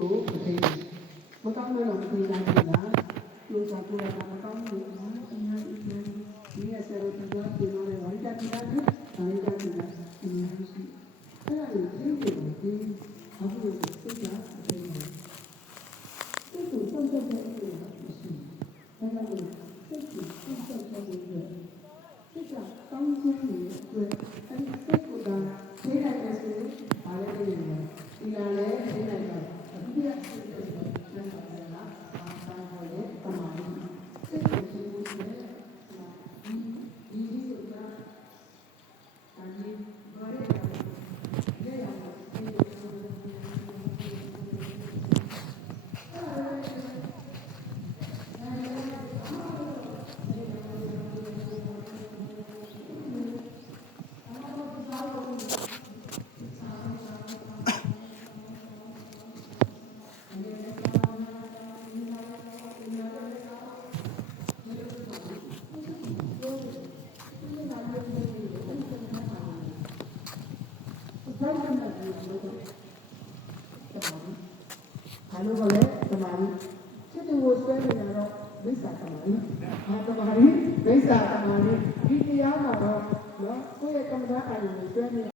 ကိုအသေးမကောင်းတော့ပြေးလာနေတာလူစားကိုယ်ကမကောင်းဘူးအများကြီးဒီရဲ့ဆရာတို့ပြောပြလို့လည်းဝိုင်းတက်နေတာနဲ့ဒါလေးတက်နေတာအများကြီးရှိအဲ့ဒါကိုသိတယ်ဒီအခုလိုစိတ်ကအသေးစိတ်ကိုသုံးသပ်တဲ့အခါရှိအဲ့ဒါကိုစိတ်ကိုသုံးသပ်တဲ့အခါစိတ်ကကောင်းခြင်းတွေအတွက်အဲ့ဒီစိတ်ကိုဒါသိလိုက်တဲ့ဆိုရင်ဘာလဲသိနေလဲဒီလာလဲသိလိုက်တော့ဒီကစိတ်ကိုလက်ဆောင်ရတာအာသာဟောလေပမာဏစိတ်ကိုသိဖို့နဲ့ဒီလိုကအရင်ဘာလဲလဲရအောင်ဒီလိုဘာလို့လဲတမာရီစစ်တူကိုဆွဲနေတာတော့မိစ္ဆာတမာရီတမာရီမိစ္ဆာတမာရီဒီတရားမှာတော့နော်ကိုယ့်ရဲ့ကမ္ဘာအာရုံကိုဆွဲနေ